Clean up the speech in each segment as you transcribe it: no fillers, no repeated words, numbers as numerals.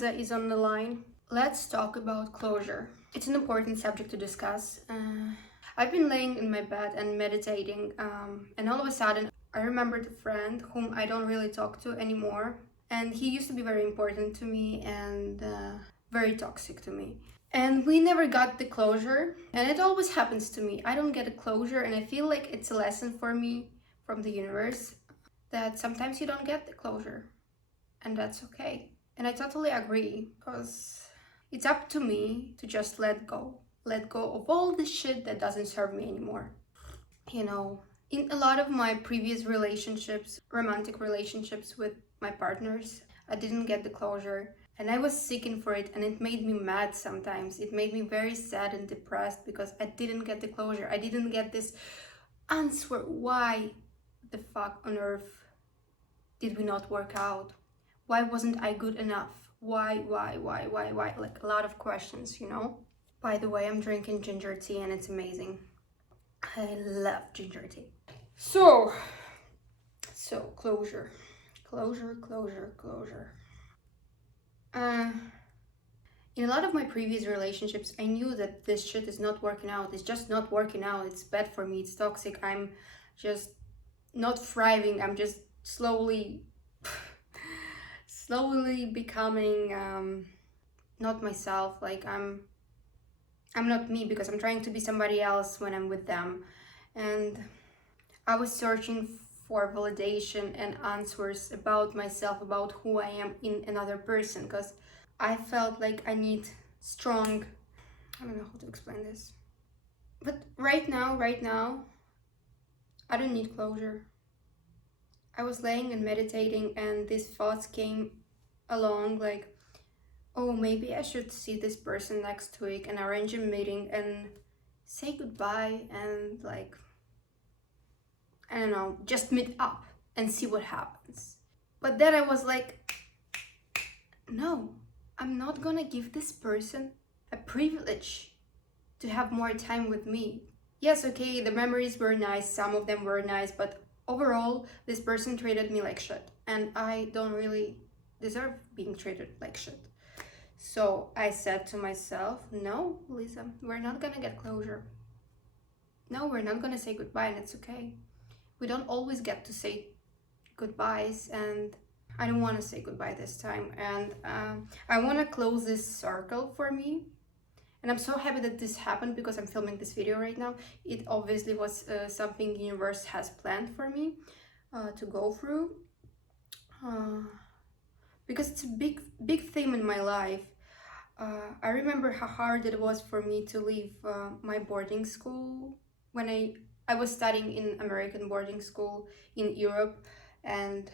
Lisa is on the line. Let's talk about closure. It's an important subject to discuss. I've been laying in my bed and meditating, and all of a sudden, I remembered a friend whom I don't really talk to anymore. And he used to be very important to me and very toxic to me. And we never got the closure, and it always happens to me. I don't get a closure, and I feel like it's a lesson for me from the universe that sometimes you don't get the closure, and that's okay. And I totally agree, because it's up to me to just let go of all the shit that doesn't serve me anymore. You know, in a lot of my previous relationships, romantic relationships with my partners, I didn't get the closure, and I was seeking for it, and it made me mad sometimes. It made me very sad and depressed because I didn't get the closure. I didn't get this answer. Why the fuck on earth did we not work out? Why wasn't I good enough? Why? Like a lot of questions, you know? By the way, I'm drinking ginger tea and it's amazing. I love ginger tea. So closure. In a lot of my previous relationships, I knew that this shit is not working out. It's just not working out. It's bad for me. It's toxic. I'm just not thriving. I'm just slowly becoming not myself. Like I'm not me because I'm trying to be somebody else when I'm with them. And I was searching for validation and answers about myself, about who I am in another person, because I felt like I need strong, I don't know how to explain this. But right now, I don't need closure. I was laying and meditating and these thoughts came along like, oh, maybe I should see this person next week and arrange a meeting and say goodbye and like, I don't know, just meet up and see what happens. But then I was like, no, I'm not gonna give this person a privilege to have more time with me. Yes, okay, the memories were nice, some of them were nice, but overall, this person treated me like shit, and I don't really deserve being treated like shit. So I said to myself, no, Lisa, we're not gonna get closure. No, we're not gonna say goodbye, and it's okay. We don't always get to say goodbyes, and I don't want to say goodbye this time. And I want to close this circle for me. And I'm so happy that this happened because I'm filming this video right now. It obviously was something the universe has planned for me to go through. Because it's a big theme in my life. I remember how hard it was for me to leave my boarding school when I was studying in American boarding school in Europe, and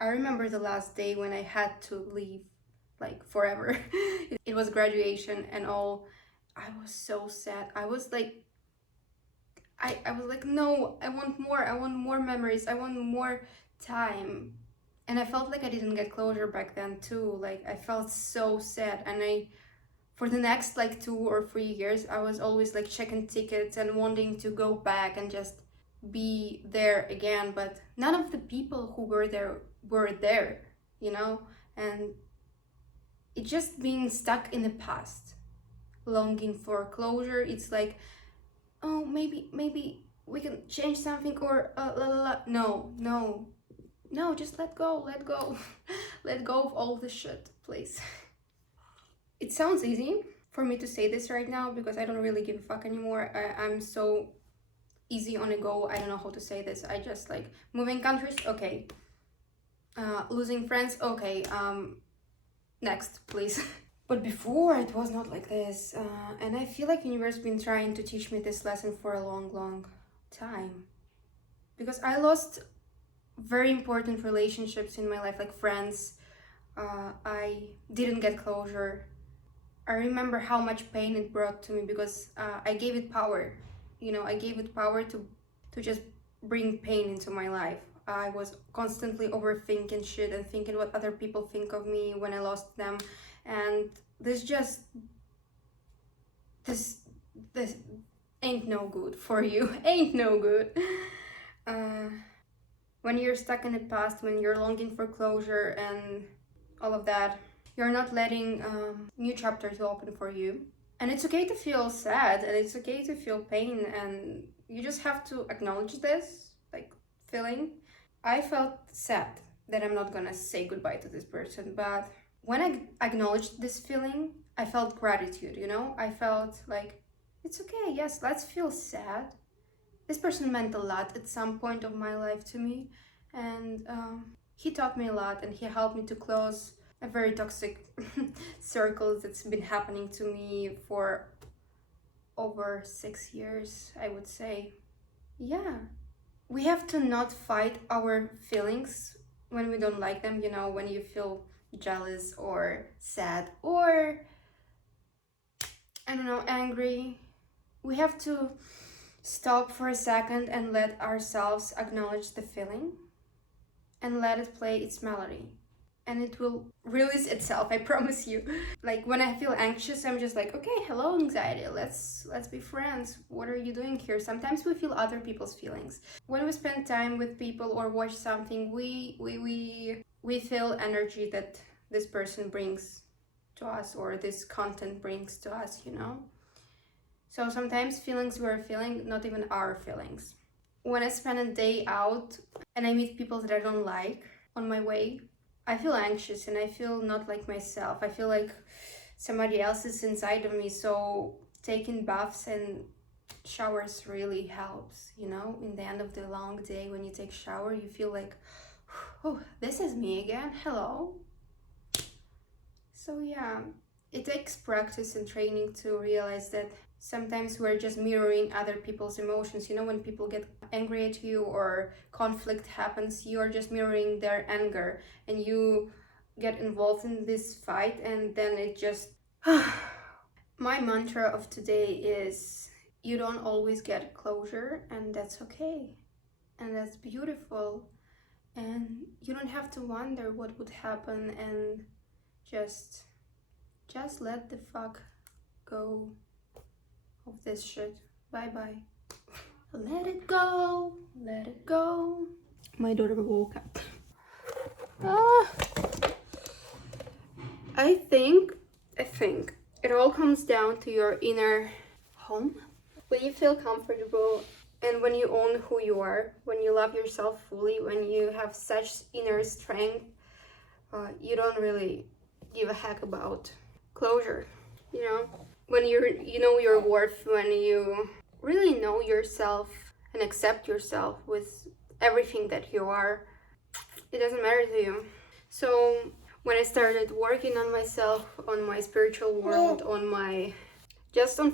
I remember the last day when I had to leave, like forever. It was graduation and all. I was so sad. I was like, no, I want more memories, I want more time. And I felt like I didn't get closure back then too. Like I felt so sad, and for the next like 2 or 3 years, I was always like checking tickets and wanting to go back and just be there again. But none of the people who were there, you know? And it just being stuck in the past, longing for closure. It's like, oh, maybe we can change something or No, just let go. Let go of all the shit, please. It sounds easy for me to say this right now because I don't really give a fuck anymore. I'm so easy on a go. I don't know how to say this. I just like moving countries, okay. Losing friends, okay. Next, please. But before it was not like this, and I feel like universe been trying to teach me this lesson for a long time, because I lost very important relationships in my life, like friends. I didn't get closure. I remember how much pain it brought to me because I gave it power. You know, I gave it power to just bring pain into my life. I was constantly overthinking shit and thinking what other people think of me when I lost them. And this ain't no good for you. Ain't no good. When you're stuck in the past, when you're longing for closure and all of that, You're not letting new chapters open for you. And it's okay to feel sad, and it's okay to feel pain, and you just have to acknowledge this, like, feeling. I felt sad that I'm not gonna say goodbye to this person, but when I acknowledged this feeling, I felt gratitude, you know? I felt like, it's okay, yes, let's feel sad. This person meant a lot at some point of my life to me, and he taught me a lot, and he helped me to close a very toxic circle that's been happening to me for over 6 years, I would say. Yeah, we have to not fight our feelings when we don't like them, you know, when you feel jealous or sad or, I don't know, angry. We have to stop for a second and let ourselves acknowledge the feeling and let it play its melody. And it will release itself, I promise you. Like when I feel anxious, I'm just like, okay, hello anxiety, let's be friends. What are you doing here? Sometimes we feel other people's feelings. When we spend time with people or watch something, we feel energy that this person brings to us or this content brings to us, you know? So sometimes feelings we're feeling, not even our feelings. When I spend a day out and I meet people that I don't like on my way, I feel anxious and I feel not like myself. I feel like somebody else is inside of me. So taking baths and showers really helps, you know? In the end of the long day, when you take a shower, you feel like, oh, this is me again. Hello. So yeah, it takes practice and training to realize that sometimes we're just mirroring other people's emotions. You know, when people get angry at you or conflict happens, you're just mirroring their anger and you get involved in this fight, and then it just... My mantra of today is, you don't always get closure, and that's okay. And that's beautiful. And you don't have to wonder what would happen, and just let the fuck go of this shit. Bye bye. Let it go, let it go. My daughter woke up. I think it all comes down to your inner home. When you feel comfortable and when you own who you are, when you love yourself fully, when you have such inner strength, you don't really give a heck about closure, you know? When you know your worth, when you really know yourself and accept yourself with everything that you are, it doesn't matter to you. So when I started working on myself, on my spiritual world, on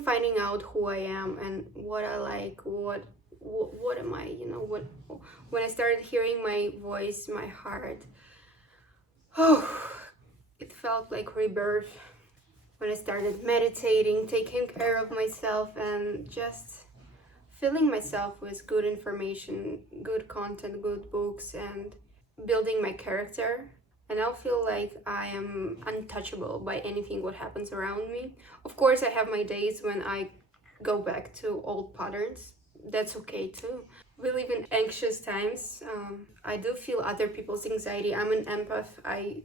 finding out who I am and what I like, what am I, you know, when I started hearing my voice, my heart, it felt like rebirth. When I started meditating, taking care of myself, and just filling myself with good information, good content, good books, and building my character, and I feel like I am untouchable by anything what happens around me. Of course, I have my days when I go back to old patterns. That's okay too. We live in anxious times. I do feel other people's anxiety. I'm an empath. I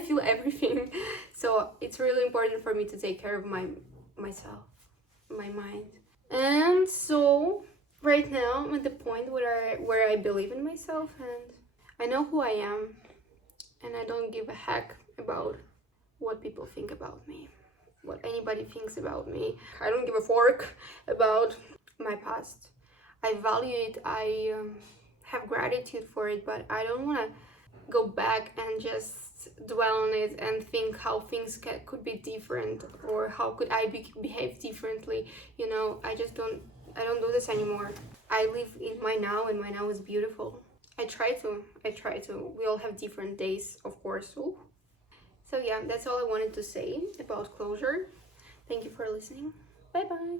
feel everything. So it's really important for me to take care of myself, my mind. And so right now I'm at the point where I believe in myself and I know who I am, and I don't give a heck about what people think about me, what anybody thinks about me. I don't give a fork about my past. I value it. I have gratitude for it, but I don't want to go back and just dwell on it and think how things could be different, or how could I behave differently. You know, I don't do this anymore. I live in my now, and my now is beautiful. I try to. We all have different days, of course. Ooh. So yeah, that's all I wanted to say about closure. Thank you for listening. Bye bye.